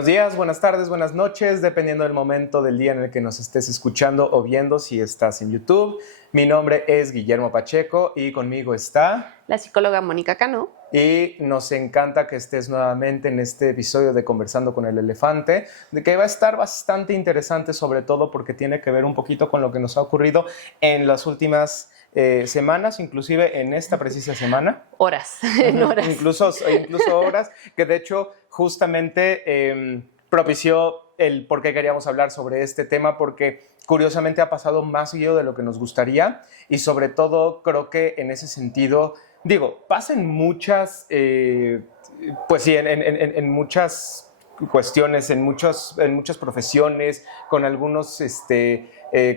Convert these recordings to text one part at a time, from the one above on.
Buenos días, buenas tardes, buenas noches, dependiendo del momento del día en el que nos estés escuchando o viendo, si estás en YouTube. Mi nombre es Guillermo Pacheco y conmigo está la psicóloga Mónica Cano. Y nos encanta que estés nuevamente en este episodio de Conversando con el Elefante, de que va a estar bastante interesante, sobre todo porque tiene que ver un poquito con lo que nos ha ocurrido en las últimas semanas, inclusive en esta precisa semana. Horas, en horas. Incluso horas, que de hecho justamente propició el por qué queríamos hablar sobre este tema, porque curiosamente ha pasado más seguido de lo que nos gustaría y sobre todo creo que en ese sentido, digo, pasan muchas, pues sí, en muchas cuestiones, en muchas profesiones, con algunos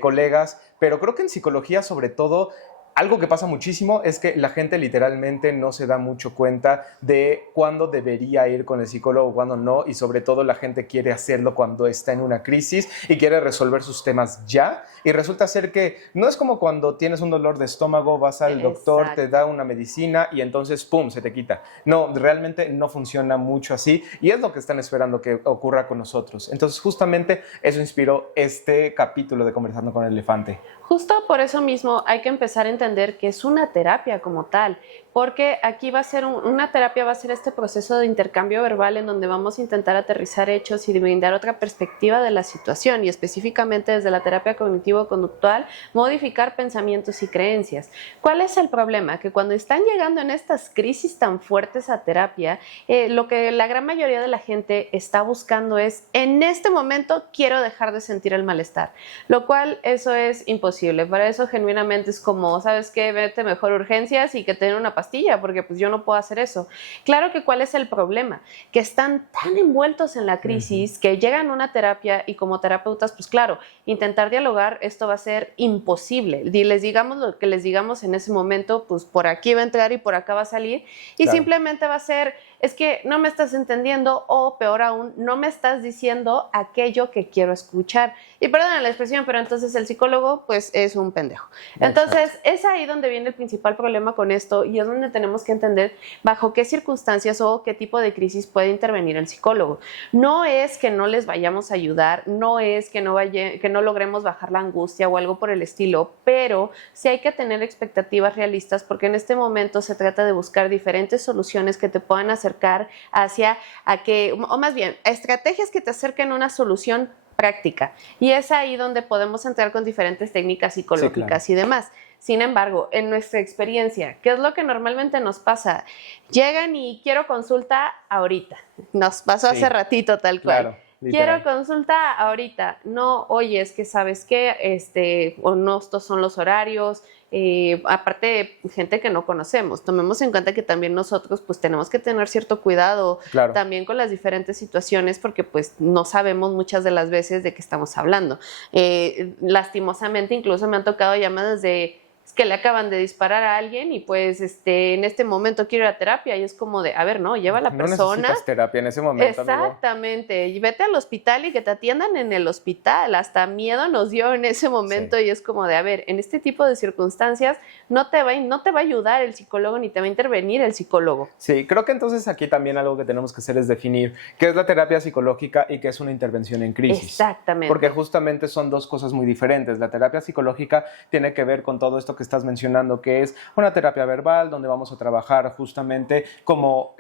colegas, pero creo que en psicología sobre todo algo que pasa muchísimo es que la gente literalmente no se da mucho cuenta de cuándo debería ir con el psicólogo, cuándo no, y sobre todo la gente quiere hacerlo cuando está en una crisis y quiere resolver sus temas ya, y resulta ser que no es como cuando tienes un dolor de estómago, vas al doctor, te da una medicina y entonces ¡pum!, se te quita. No, realmente no funciona mucho así y es lo que están esperando que ocurra con nosotros. Entonces justamente eso inspiró este capítulo de Conversando con el Elefante. Justo por eso mismo hay que empezar a entender que es una terapia como tal, porque aquí va a ser una terapia, va a ser este proceso de intercambio verbal en donde vamos a intentar aterrizar hechos y brindar otra perspectiva de la situación, y específicamente desde la terapia cognitivo-conductual, modificar pensamientos y creencias. ¿Cuál es el problema? Que cuando están llegando en estas crisis tan fuertes a terapia, lo que la gran mayoría de la gente está buscando es, en este momento quiero dejar de sentir el malestar, lo cual eso es imposible. Para eso genuinamente es como, ¿sabes qué? Vete mejor a urgencias y que te den una pastilla, porque pues yo no puedo hacer eso. Claro que ¿cuál es el problema? Que están tan envueltos en la crisis que llegan a una terapia y como terapeutas, pues claro, intentar dialogar, esto va a ser imposible. Les digamos lo que les digamos en ese momento, pues por aquí va a entrar y por acá va a salir, y claro, simplemente va a ser, es que no me estás entendiendo, o peor aún, no me estás diciendo aquello que quiero escuchar. Y perdona la expresión, pero entonces el psicólogo pues es un pendejo. Entonces es ahí donde viene el principal problema con esto, y es donde tenemos que entender bajo qué circunstancias o qué tipo de crisis puede intervenir el psicólogo. No es que no les vayamos a ayudar, no es que no logremos bajar la angustia o algo por el estilo, pero sí hay que tener expectativas realistas, porque en este momento se trata de buscar diferentes soluciones que te puedan acercar hacia o más bien, estrategias que te acerquen a una solución práctica, y es ahí donde podemos entrar con diferentes técnicas psicológicas, sí, claro, y demás. Sin embargo, en nuestra experiencia, ¿qué es lo que normalmente nos pasa? Llegan y quiero consulta ahorita. Nos pasó hace ratito tal cual. Claro. Literal. Quiero consulta ahorita. No, oye, es que sabes qué, o no, estos son los horarios. Aparte, gente que no conocemos. Tomemos en cuenta que también nosotros pues tenemos que tener cierto cuidado, claro, también con las diferentes situaciones, porque pues no sabemos muchas de las veces de qué estamos hablando. Lastimosamente, incluso me han tocado llamadas de que le acaban de disparar a alguien y pues en este momento quiero ir a terapia, y es como de, a ver, no, lleva a la persona. No necesitas terapia en ese momento, exactamente, amigo. Y vete al hospital y que te atiendan en el hospital. Hasta miedo nos dio en ese momento, sí, y es como de, a ver, en este tipo de circunstancias no te va a ayudar el psicólogo ni te va a intervenir el psicólogo. Sí, creo que entonces aquí también algo que tenemos que hacer es definir qué es la terapia psicológica y qué es una intervención en crisis. Exactamente. Porque justamente son dos cosas muy diferentes. La terapia psicológica tiene que ver con todo esto que estás mencionando, que es una terapia verbal donde vamos a trabajar justamente como,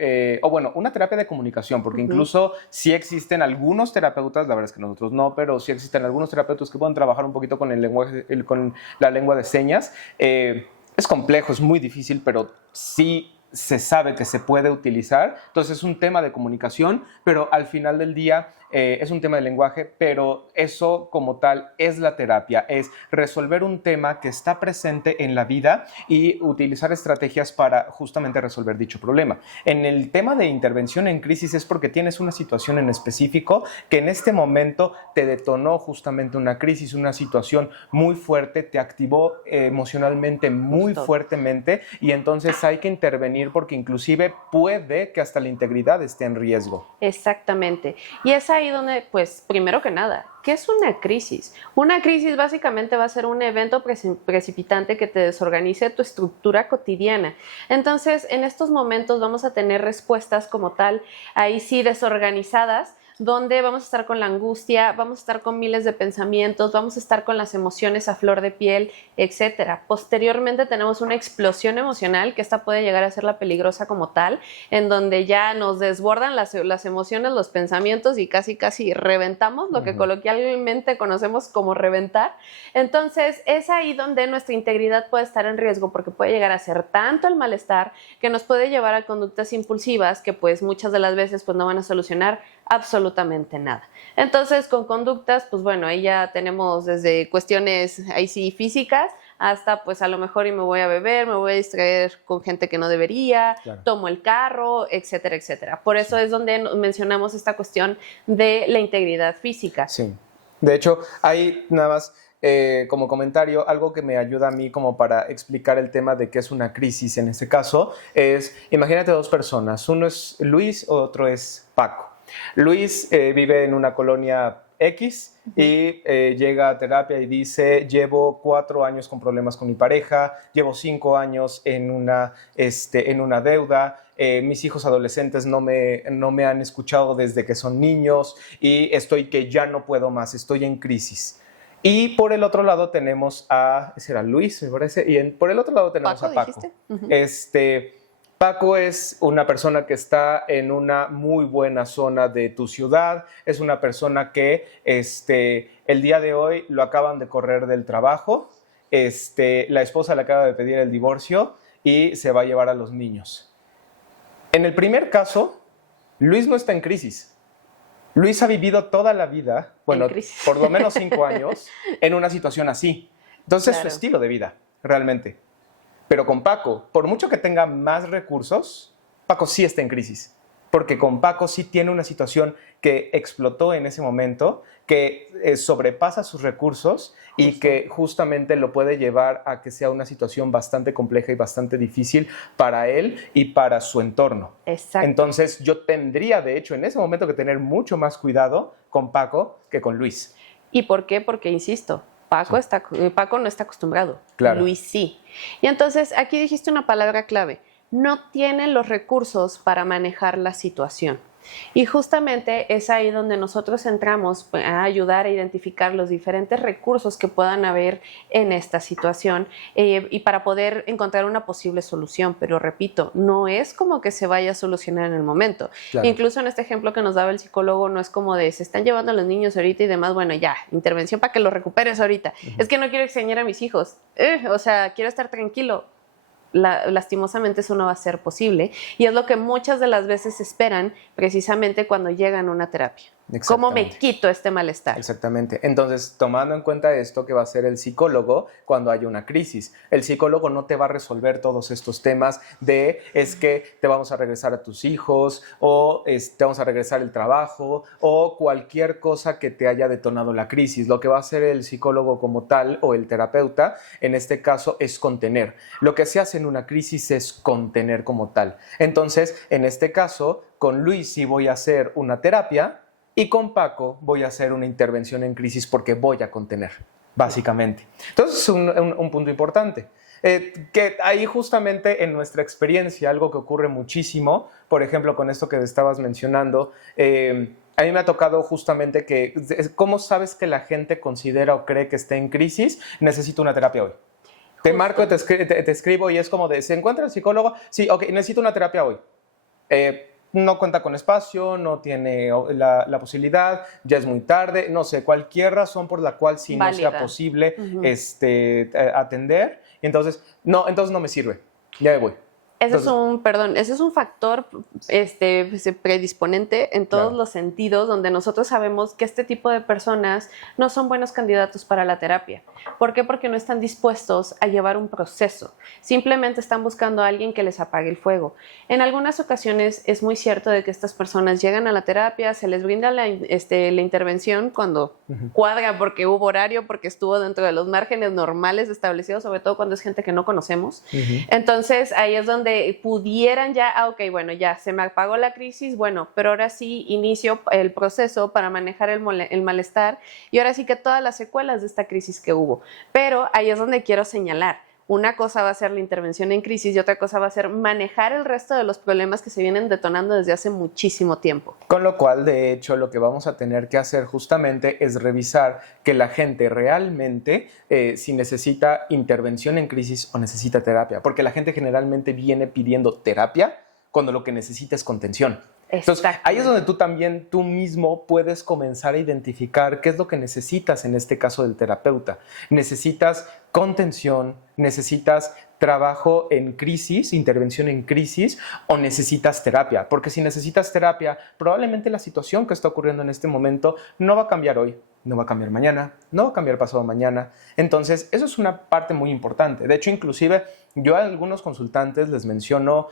una terapia de comunicación, porque incluso sí existen algunos terapeutas, la verdad es que nosotros no, pero sí existen algunos terapeutas que pueden trabajar un poquito con el lenguaje, con la lengua de señas. Es complejo, es muy difícil, pero sí se sabe que se puede utilizar. Entonces es un tema de comunicación, pero al final del día es un tema de lenguaje, pero eso como tal es la terapia, es resolver un tema que está presente en la vida y utilizar estrategias para justamente resolver dicho problema. En el tema de intervención en crisis es porque tienes una situación en específico que en este momento te detonó justamente una crisis, una situación muy fuerte, te activó emocionalmente muy fuertemente, y entonces hay que intervenir porque inclusive puede que hasta la integridad esté en riesgo. Exactamente. Y es ahí donde, pues, primero que nada, ¿qué es una crisis? Una crisis básicamente va a ser un evento precipitante que te desorganice tu estructura cotidiana. Entonces, en estos momentos vamos a tener respuestas como tal, ahí sí desorganizadas, donde vamos a estar con la angustia, vamos a estar con miles de pensamientos, vamos a estar con las emociones a flor de piel, etcétera. Posteriormente tenemos una explosión emocional, que esta puede llegar a ser la peligrosa como tal, en donde ya nos desbordan las emociones, los pensamientos y casi reventamos, lo que coloquialmente conocemos como reventar. Entonces es ahí donde nuestra integridad puede estar en riesgo, porque puede llegar a ser tanto el malestar que nos puede llevar a conductas impulsivas que pues muchas de las veces pues no van a solucionar absolutamente nada. Entonces con conductas pues bueno, ahí ya tenemos desde cuestiones ahí sí físicas hasta pues a lo mejor y me voy a beber, me voy a distraer con gente que no debería, claro, tomo el carro, etcétera, etcétera. Por eso es donde mencionamos esta cuestión de la integridad física. Sí, de hecho hay nada más como comentario, algo que me ayuda a mí como para explicar el tema de qué es una crisis en este caso, es, imagínate dos personas, uno es Luis, otro es Paco. Luis vive en una colonia X y llega a terapia y dice, llevo 4 años con problemas con mi pareja, llevo 5 años en una deuda, mis hijos adolescentes no me han escuchado desde que son niños y estoy que ya no puedo más, estoy en crisis. Y por el otro lado tenemos ese era Luis, me parece, y por el otro lado tenemos Paco, a Paco. ¿dijiste? Paco es una persona que está en una muy buena zona de tu ciudad, es una persona que el día de hoy lo acaban de correr del trabajo, la esposa le acaba de pedir el divorcio y se va a llevar a los niños. En el primer caso, Luis no está en crisis. Luis ha vivido toda la vida, bueno, por lo menos 5 años, en una situación así. Entonces, claro, es su estilo de vida, realmente. Pero con Paco, por mucho que tenga más recursos, Paco sí está en crisis. Porque con Paco sí tiene una situación que explotó en ese momento, que sobrepasa sus recursos y que justamente lo puede llevar a que sea una situación bastante compleja y bastante difícil para él y para su entorno. Exacto. Entonces yo tendría, de hecho, en ese momento que tener mucho más cuidado con Paco que con Luis. ¿Y por qué? Porque, insisto, Paco no está acostumbrado, claro, Luis sí. Y entonces aquí dijiste una palabra clave, no tienen los recursos para manejar la situación. Y justamente es ahí donde nosotros entramos a ayudar a identificar los diferentes recursos que puedan haber en esta situación y para poder encontrar una posible solución. Pero repito, no es como que se vaya a solucionar en el momento. Claro. Incluso en este ejemplo que nos daba el psicólogo, no es como de se están llevando a los niños ahorita y demás, bueno, ya, intervención para que los recuperes ahorita. Es que no quiero extrañar a mis hijos, o sea, quiero estar tranquilo. Lastimosamente eso no va a ser posible y es lo que muchas de las veces esperan precisamente cuando llegan a una terapia. ¿Cómo me quito este malestar? Exactamente. Entonces, tomando en cuenta esto que va a ser el psicólogo cuando haya una crisis, el psicólogo no te va a resolver todos estos temas de es que te vamos a regresar a tus hijos o te vamos a regresar el trabajo o cualquier cosa que te haya detonado la crisis. Lo que va a hacer el psicólogo como tal o el terapeuta en este caso es contener. Lo que se hace en una crisis es contener como tal. Entonces, en este caso, con Luis sí voy a hacer una terapia y con Paco voy a hacer una intervención en crisis porque voy a contener, básicamente. Entonces es un punto importante. Que ahí justamente en nuestra experiencia, algo que ocurre muchísimo, por ejemplo, con esto que estabas mencionando, a mí me ha tocado justamente que, ¿cómo sabes que la gente considera o cree que está en crisis? Necesito una terapia hoy. Te marco, te escribo y es como de, ¿se encuentra el psicólogo? Sí, ok, necesito una terapia hoy. No cuenta con espacio, no tiene la posibilidad, ya es muy tarde, no sé, cualquier razón por la cual si no sea posible atender, entonces no me sirve, ya me voy. Ese es un factor predisponente en todos los sentidos, donde nosotros sabemos que este tipo de personas no son buenos candidatos para la terapia. ¿Por qué? Porque no están dispuestos a llevar un proceso. Simplemente están buscando a alguien que les apague el fuego. En algunas ocasiones es muy cierto de que estas personas llegan a la terapia, se les brinda la intervención cuando cuadra, porque hubo horario, porque estuvo dentro de los márgenes normales establecidos, sobre todo cuando es gente que no conocemos. Entonces ahí es donde pudieran ya, ok, bueno, ya se me apagó la crisis, bueno, pero ahora sí inicio el proceso para manejar el malestar y ahora sí que todas las secuelas de esta crisis que hubo. Pero ahí es donde quiero señalar, Una cosa va a ser la intervención en crisis y otra cosa va a ser manejar el resto de los problemas que se vienen detonando desde hace muchísimo tiempo. Con lo cual, de hecho, lo que vamos a tener que hacer justamente es revisar que la gente realmente, si necesita intervención en crisis o necesita terapia, porque la gente generalmente viene pidiendo terapia cuando lo que necesita es contención. Entonces, ahí es donde tú mismo puedes comenzar a identificar qué es lo que necesitas en este caso del terapeuta. Necesitas contención, necesitas trabajo en crisis, intervención en crisis, o necesitas terapia. Porque si necesitas terapia, probablemente la situación que está ocurriendo en este momento no va a cambiar hoy, no va a cambiar mañana, no va a cambiar pasado mañana. Entonces, eso es una parte muy importante. De hecho, inclusive, yo a algunos consultantes les menciono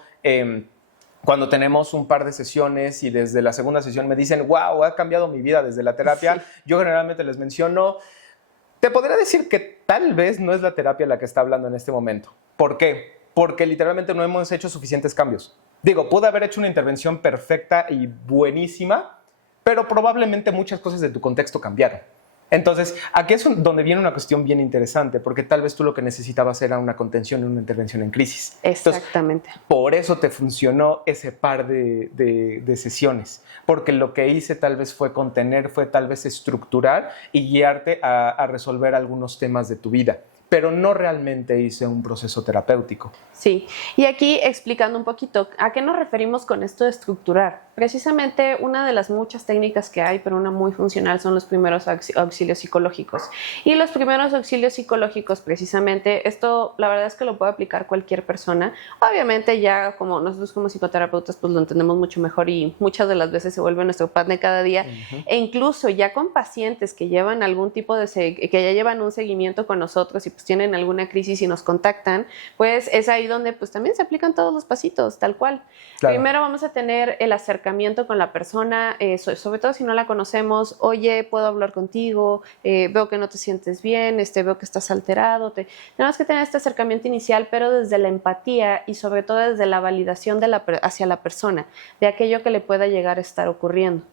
cuando tenemos un par de sesiones y desde la segunda sesión me dicen, wow, ha cambiado mi vida desde la terapia, sí. Yo generalmente les menciono, te podría decir que tal vez no es la terapia la que está hablando en este momento. ¿Por qué? Porque literalmente no hemos hecho suficientes cambios. Digo, pude haber hecho una intervención perfecta y buenísima, pero probablemente muchas cosas de tu contexto cambiaron. Entonces, aquí es donde viene una cuestión bien interesante, porque tal vez tú lo que necesitabas era una contención, una intervención en crisis. Exactamente. Entonces, por eso te funcionó ese par de sesiones, porque lo que hice tal vez fue contener, fue tal vez estructurar y guiarte a resolver algunos temas de tu vida, pero no realmente hice un proceso terapéutico. Sí, y aquí explicando un poquito, ¿a qué nos referimos con esto de estructurar? Precisamente una de las muchas técnicas que hay, pero una muy funcional, son los primeros auxilios psicológicos. Y los primeros auxilios psicológicos, precisamente, esto la verdad es que lo puede aplicar cualquier persona. Obviamente ya como nosotros como psicoterapeutas pues lo entendemos mucho mejor y muchas de las veces se vuelve nuestro pan de cada día. E incluso ya con pacientes que llevan algún tipo de, que ya llevan un seguimiento con nosotros y pues tienen alguna crisis y nos contactan, pues es ahí donde pues también se aplican todos los pasitos, tal cual. Claro. Primero vamos a tener el acercamiento con la persona, sobre todo si no la conocemos. Oye, ¿puedo hablar contigo? Veo que no te sientes bien, veo que estás alterado. Tenemos que tener este acercamiento inicial, pero desde la empatía y sobre todo desde la validación hacia la persona, de aquello que le pueda llegar a estar ocurriendo.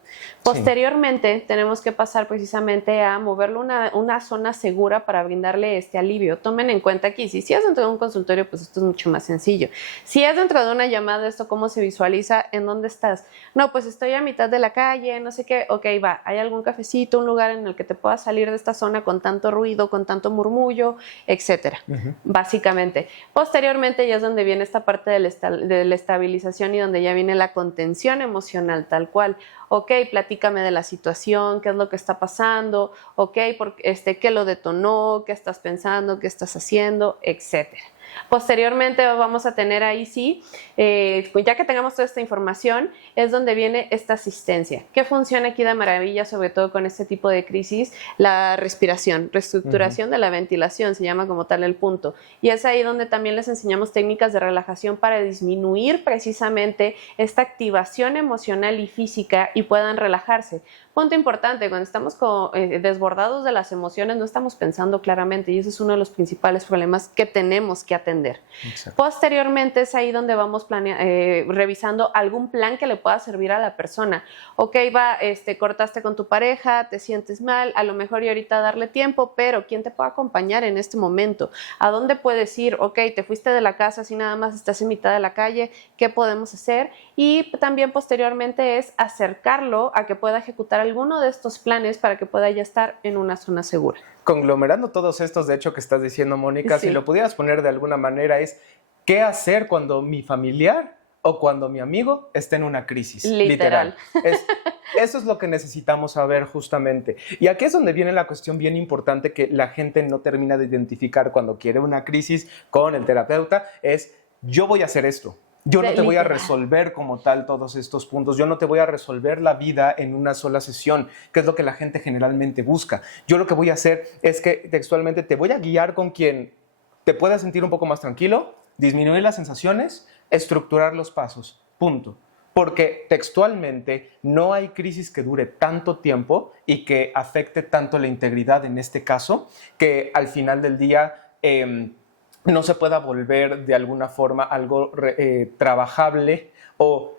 Posteriormente, tenemos que pasar precisamente a moverlo a una zona segura para brindarle este alivio. Tomen en cuenta aquí, si es dentro de un consultorio, pues esto es mucho más sencillo. Si es dentro de una llamada, ¿esto cómo se visualiza? ¿En dónde estás? No, pues estoy a mitad de la calle, no sé qué. Ok, va, ¿hay algún cafecito, un lugar en el que te puedas salir de esta zona con tanto ruido, con tanto murmullo, etcétera? Básicamente. Posteriormente ya es donde viene esta parte de la estabilización y donde ya viene la contención emocional, tal cual. Ok, platícame de la situación, qué es lo que está pasando, ok, qué lo detonó, qué estás pensando, qué estás haciendo, etcétera. Posteriormente vamos a tener ahí sí, ya que tengamos toda esta información, es donde viene esta asistencia. ¿Qué funciona aquí de maravilla, sobre todo con este tipo de crisis? La respiración, reestructuración de la ventilación, se llama como tal el punto. Y es ahí donde también les enseñamos técnicas de relajación para disminuir precisamente esta activación emocional y física y puedan relajarse. Punto importante, cuando estamos desbordados de las emociones no estamos pensando claramente y ese es uno de los principales problemas que tenemos que atender. Exacto. Posteriormente es ahí donde vamos revisando algún plan que le pueda servir a la persona. Ok, cortaste con tu pareja, te sientes mal, a lo mejor y ahorita darle tiempo, pero ¿quién te puede acompañar en este momento? ¿A dónde puedes ir? Ok, te fuiste de la casa, si nada más estás en mitad de la calle, ¿qué podemos hacer? Y también posteriormente es acercarlo a que pueda ejecutar alguno de estos planes para que pueda ya estar en una zona segura. Conglomerando todos estos, de hecho, que estás diciendo, Mónica, sí. Si lo pudieras poner de alguna manera es, ¿qué hacer cuando mi familiar o cuando mi amigo esté en una crisis? Literal. Eso es lo que necesitamos saber justamente. Y aquí es donde viene la cuestión bien importante que la gente no termina de identificar cuando quiere una crisis con el terapeuta, es yo voy a hacer esto. Yo no te voy a resolver como tal todos estos puntos. Yo no te voy a resolver la vida en una sola sesión, que es lo que la gente generalmente busca. Yo lo que voy a hacer es que textualmente te voy a guiar con quien te pueda sentir un poco más tranquilo, disminuir las sensaciones, estructurar los pasos. Punto. Porque textualmente no hay crisis que dure tanto tiempo y que afecte tanto la integridad en este caso, que al final del día no se pueda volver de alguna forma algo trabajable o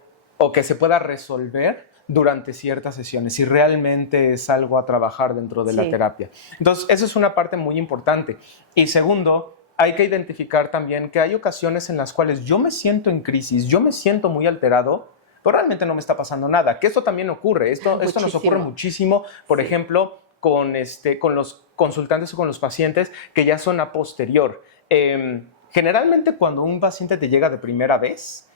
que se pueda resolver durante ciertas sesiones, si realmente es algo a trabajar dentro de la terapia. Entonces, esa es una parte muy importante. Y segundo, hay que identificar también que hay ocasiones en las cuales yo me siento en crisis, yo me siento muy alterado, pero realmente no me está pasando nada, que esto también ocurre, esto nos ocurre muchísimo, por ejemplo, con los consultantes o con los pacientes que ya son a posterior. Generalmente cuando un paciente te llega de primera vez,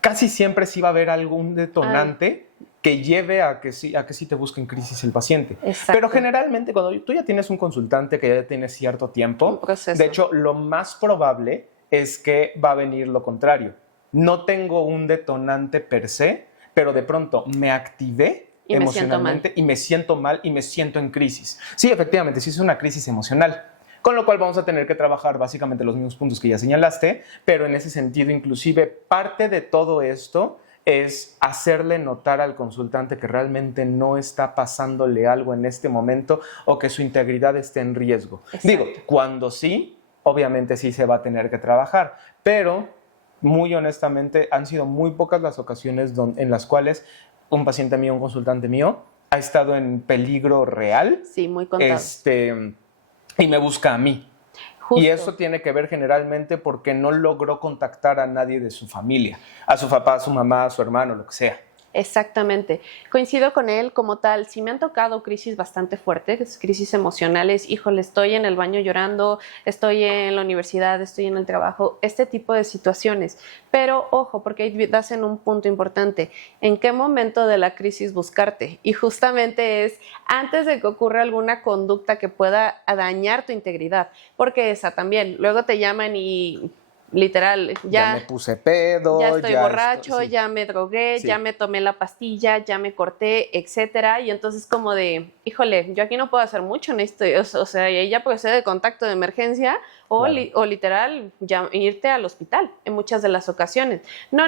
casi siempre sí va a haber algún detonante que lleve a que sí te busque en crisis el paciente. Exacto. Pero generalmente cuando tú ya tienes un consultante que ya tiene cierto tiempo, de hecho lo más probable es que va a venir lo contrario. No tengo un detonante per se, pero de pronto me activé emocionalmente y me siento mal y me siento en crisis. Sí, efectivamente, sí es una crisis emocional. Con lo cual vamos a tener que trabajar básicamente los mismos puntos que ya señalaste, pero en ese sentido, inclusive, parte de todo esto es hacerle notar al consultante que realmente no está pasándole algo en este momento o que su integridad esté en riesgo. Exacto. Digo, cuando sí, obviamente sí se va a tener que trabajar, pero muy honestamente han sido muy pocas las ocasiones en las cuales un paciente mío, un consultante mío, ha estado en peligro real. Sí, muy contado. Y me busca a mí. Justo. Y eso tiene que ver generalmente porque no logró contactar a nadie de su familia, a su papá, a su mamá, a su hermano, lo que sea. Exactamente. Coincido con él como tal. Sí me han tocado crisis bastante fuertes, crisis emocionales. Híjole, estoy en el baño llorando, estoy en la universidad, estoy en el trabajo, este tipo de situaciones. Pero ojo, porque ahí das en un punto importante. ¿En qué momento de la crisis buscarte? Y justamente es antes de que ocurra alguna conducta que pueda dañar tu integridad. Porque esa también. Luego te llaman y... literal, ya me puse pedo, ya estoy borracho, sí. Ya me drogué, sí. Ya me tomé la pastilla, ya me corté, etcétera, y entonces como de, híjole, yo aquí no puedo hacer mucho en esto, o sea, ella procede de contacto de emergencia o, claro. O literal ya, irte al hospital en muchas de las ocasiones. No,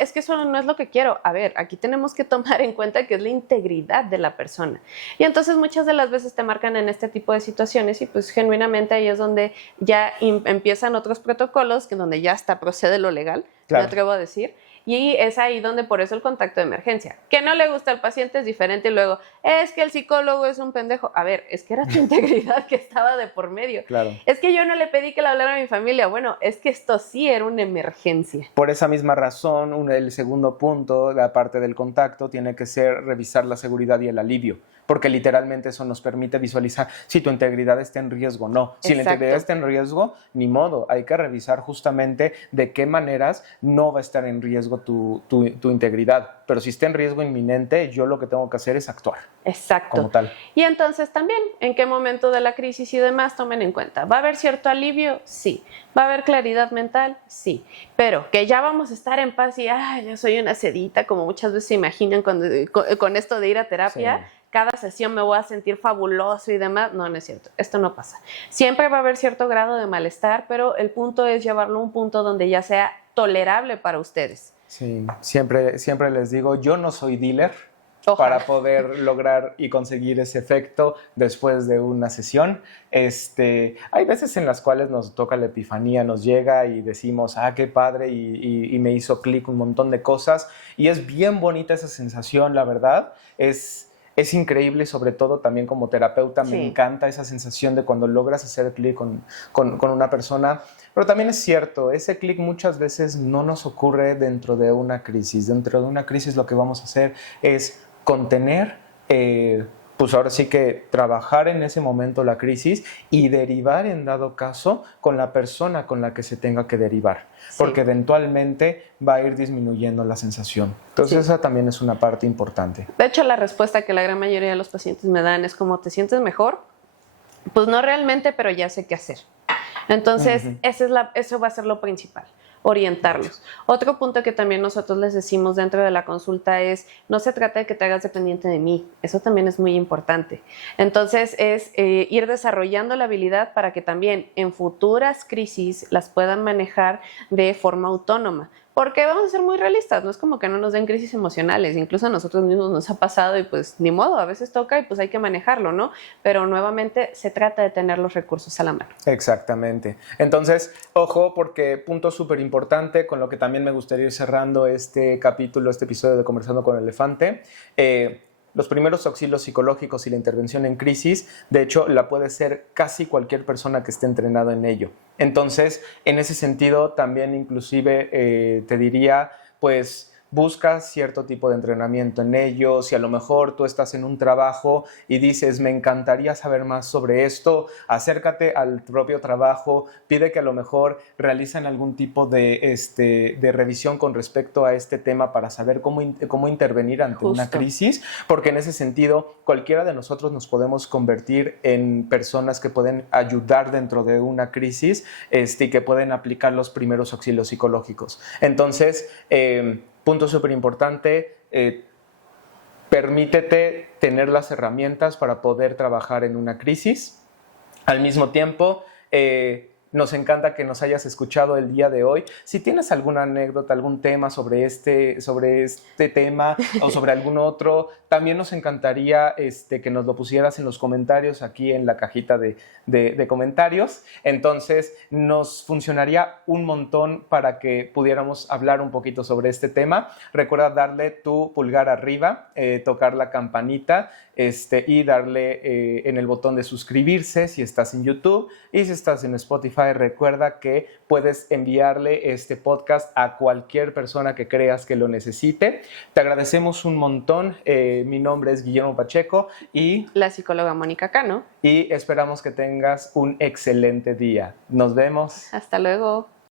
es que eso no es lo que quiero. A ver, aquí tenemos que tomar en cuenta que es la integridad de la persona. Y entonces muchas de las veces te marcan en este tipo de situaciones y pues genuinamente ahí es donde ya empiezan otros protocolos, que donde ya hasta procede lo legal, claro. Me atrevo a decir. Y es ahí donde por eso el contacto de emergencia. Que no le gusta al paciente es diferente y luego, es que el psicólogo es un pendejo. A ver, es que era tu integridad que estaba de por medio. Claro. Es que yo no le pedí que le hablara a mi familia. Bueno, es que esto sí era una emergencia. Por esa misma razón, el segundo punto, la parte del contacto, tiene que ser revisar la seguridad y el alivio. Porque literalmente eso nos permite visualizar si tu integridad está en riesgo o no. Si Exacto. La integridad está en riesgo, ni modo, hay que revisar justamente de qué maneras no va a estar en riesgo tu integridad. Pero si está en riesgo inminente, yo lo que tengo que hacer es actuar. Exacto. Como tal. Y entonces también, ¿en qué momento de la crisis y demás tomen en cuenta? ¿Va a haber cierto alivio? Sí. ¿Va a haber claridad mental? Sí. Pero que ya vamos a estar en paz y, ya soy una sedita, como muchas veces se imaginan con esto de ir a terapia. Sí. Cada sesión me voy a sentir fabuloso y demás. No es cierto. Esto no pasa. Siempre va a haber cierto grado de malestar, pero el punto es llevarlo a un punto donde ya sea tolerable para ustedes. Sí, siempre les digo, yo no soy dealer. Ojalá. Para poder lograr y conseguir ese efecto después de una sesión. Hay veces en las cuales nos toca la epifanía, nos llega y decimos, qué padre, y me hizo clic un montón de cosas. Y es bien bonita esa sensación, la verdad. Es increíble y sobre todo también como terapeuta me encanta esa sensación de cuando logras hacer clic con una persona. Pero también es cierto, ese clic muchas veces no nos ocurre dentro de una crisis. Dentro de una crisis lo que vamos a hacer es contener, pues ahora sí que trabajar en ese momento la crisis y derivar en dado caso con la persona con la que se tenga que derivar. Sí. Porque eventualmente va a ir disminuyendo la sensación. Entonces esa también es una parte importante. De hecho, la respuesta que la gran mayoría de los pacientes me dan es como, ¿te sientes mejor? Pues no realmente, pero ya sé qué hacer. Entonces, eso va a ser lo principal, orientarlos. Otro punto que también nosotros les decimos dentro de la consulta es, no se trata de que te hagas dependiente de mí, eso también es muy importante. Entonces, es ir desarrollando la habilidad para que también en futuras crisis las puedan manejar de forma autónoma. Porque vamos a ser muy realistas, no es como que no nos den crisis emocionales, incluso a nosotros mismos nos ha pasado y pues ni modo, a veces toca y pues hay que manejarlo, ¿no? Pero nuevamente se trata de tener los recursos a la mano. Exactamente. Entonces, ojo, porque punto súper importante con lo que también me gustaría ir cerrando este capítulo, este episodio de Conversando con el Elefante, los primeros auxilios psicológicos y la intervención en crisis, de hecho, la puede ser casi cualquier persona que esté entrenada en ello. Entonces, en ese sentido, también inclusive te diría, pues, busca cierto tipo de entrenamiento en ello. Si a lo mejor tú estás en un trabajo y dices, me encantaría saber más sobre esto, acércate al propio trabajo, pide que a lo mejor realicen algún tipo de revisión con respecto a este tema para saber cómo intervenir ante una crisis, porque en ese sentido cualquiera de nosotros nos podemos convertir en personas que pueden ayudar dentro de una crisis y que pueden aplicar los primeros auxilios psicológicos. Entonces, punto súper importante, permítete tener las herramientas para poder trabajar en una crisis. Al mismo tiempo, nos encanta que nos hayas escuchado el día de hoy. Si tienes alguna anécdota, algún tema sobre este tema o sobre algún otro, también nos encantaría que nos lo pusieras en los comentarios aquí en la cajita de comentarios. Entonces, nos funcionaría un montón para que pudiéramos hablar un poquito sobre este tema. Recuerda darle tu pulgar arriba, tocar la campanita y darle en el botón de suscribirse si estás en YouTube, y si estás en Spotify, recuerda que puedes enviarle este podcast a cualquier persona que creas que lo necesite. Te agradecemos un montón. Mi nombre es Guillermo Pacheco y la psicóloga Mónica Cano. Y esperamos que tengas un excelente día. Nos vemos. Hasta luego.